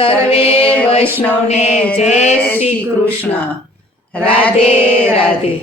સર્વે વૈષ્ણવને જય શ્રી કૃષ્ણ. રાધે રાધે.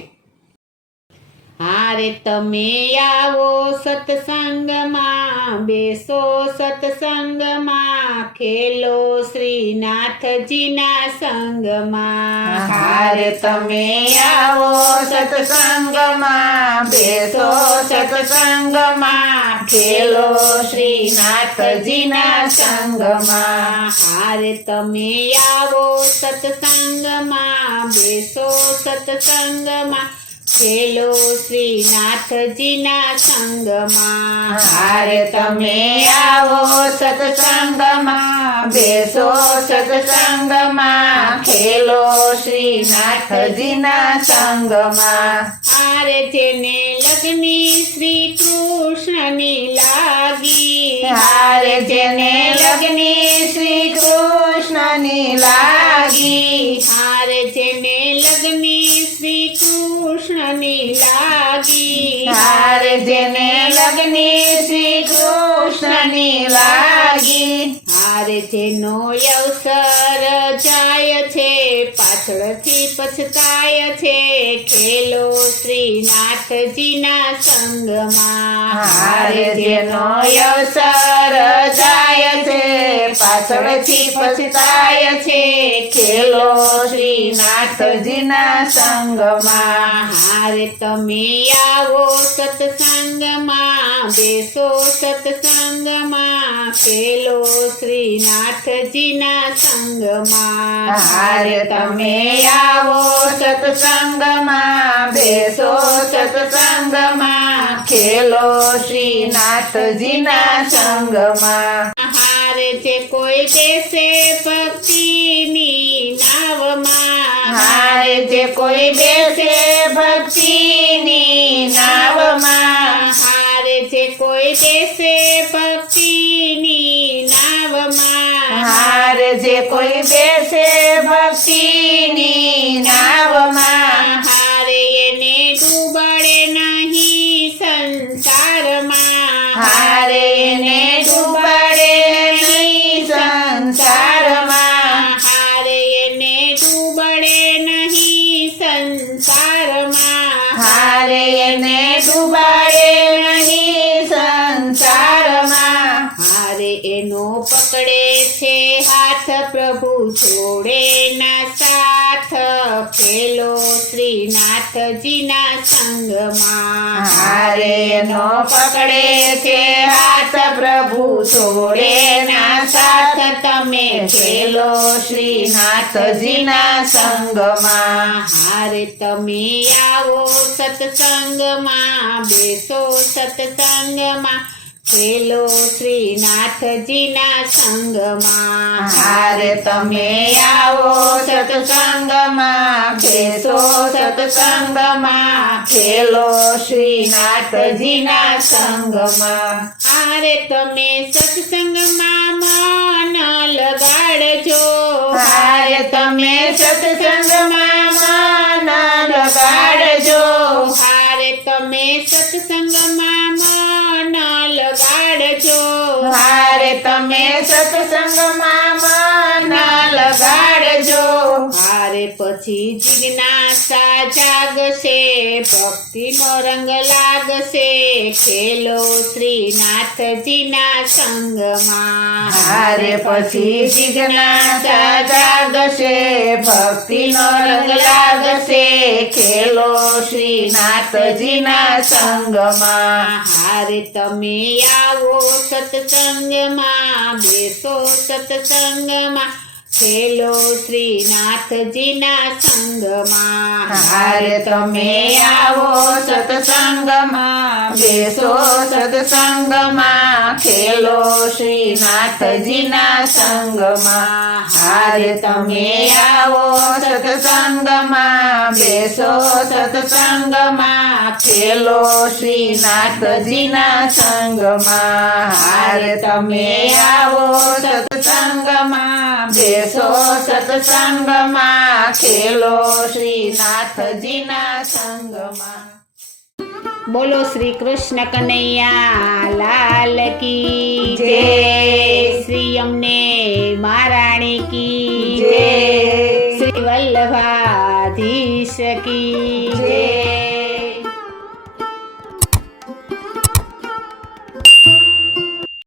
હારે તમે આવો સત્સંગમાં, બેસો સત્સંગમાં, ખેલો શ્રીનાથજીના સંગમાં. હારે તમે આવો સત્સંગમાં, બેસો સત્સંગમાં, ખેલો શ્રીનાથજીના સંગમાં. હારે તમે આવો સત્સંગમાં, બેસો સત્સંગમાં, ખેલો શ્રીનાથજીના સંગમાં. હારે તમે આવો સત્સંગમાં, બેસો સત્સંગમાં, ખેલો શ્રીનાથજીના સંગમાં. હારે જેને લગ્ની શ્રી કૃષ્ણની લાગી, હારે જેને લગ્ની શ્રી કૃષ્ણની લાગી, હારે જેને લગ્ની શ્રી કૃષ્ણની લાગી, હારે જેને લગ્ની શ્રી કૃષ્ણની લાગી, હારે જેનો અવસર જાય છે, પાછળથી પછતાય છે, ખેલો શ્રીનાથજીના સંગમાં. હારે જેનો અવસર જાય છે, પાછળથી પછતાય છે, ખેલો શ્રીનાથજીના સંગમાં. હારે તમે આવો સત્સંગમાં, બેસો સત્સંગમાં, ખેલો શ્રીનાથજીના સંગમાં. હારે તમે આવો સત્સંગમાં, બેસો સત્સંગમાં, ખેલો શ્રીનાથજીના સંગમાં. હારે જે કોઈ બેસે ભક્તિની નાવમાં, હારે જે કોઈ બેસે ભક્તિની નાવમાં, હારે જે કોઈ બેસે ભક્તિની નાવમાં, હારે જે કોઈ બેસે ભક્તિની નાવમાં, હારે એને ડૂબાડે નહીં સંસારમાં, હારે એને ડૂબાડે નહીં સંસારમાં, હારે એને ડૂબાડે નહીં સંસારમાં, હારે એને ડૂબાડે નહીં સંસારમાં. હારે એનો પકડે છે હાથ પ્રભુ છોડે ના સાથ, ખેલો શ્રીનાથજીના સંગમાં. હારે એનો પકડે છે હાથ પ્રભુ છોડે ના સાથ, તમે ખેલો શ્રીનાથજીના સંગમાં. હારે તમે આવો સત્સંગમાં, બેસો સત્સંગમાં, ખેલો શ્રીનાથજીના સંગમાં. હારે તમે આવો સત્સંગમાં, બેસો સત્સંગમાં, ખેલો શ્રીનાથજીના સંગમાં. હારે તમે સત્સંગમાં મન લગાડજો, હારે તમે સત્સંગમાં મન લગાડજો, હારે તમે સત્સંગમાં મન લગાડજો, હારે તમે સત્સંગમાં મન લગાડજો. હારે પછી જિજ્ઞાસા જાગશે, ભક્તિનો રંગ લાગશે, ખેલો શ્રીનાથજીના સંગમાં. હારે પછી જિજ્ઞાસા જાગશે, ભક્તિનો રંગ લાગશે, ખેલો શ્રીનાથજીના સંગમાં. હારે તમે આવો સત્સંગમાં, બેસો સત્સંગમાં, ખેલો શ્રીનાથજીના સંગમાં. હારે તમે આવો સત્સંગમાં, બેસો સત્સંગમાં, ખેલો શ્રીનાથજીના સંગમાં. હારે તમે આવો સત્સંગમાં, બેસો સત્સંગમાં, ખેલો શ્રીનાથજીના સંગમાં. હારે તમે આવો સત્સંગમાં, બેસો સત્સંગમાં, ખેલો શ્રીનાથજીના સંગમાં. બોલો શ્રી કૃષ્ણ કનૈયા લાલ કી જય. શ્રી અમને મહારાણી કી જય. શ્રી વલ્લભાધીશ કી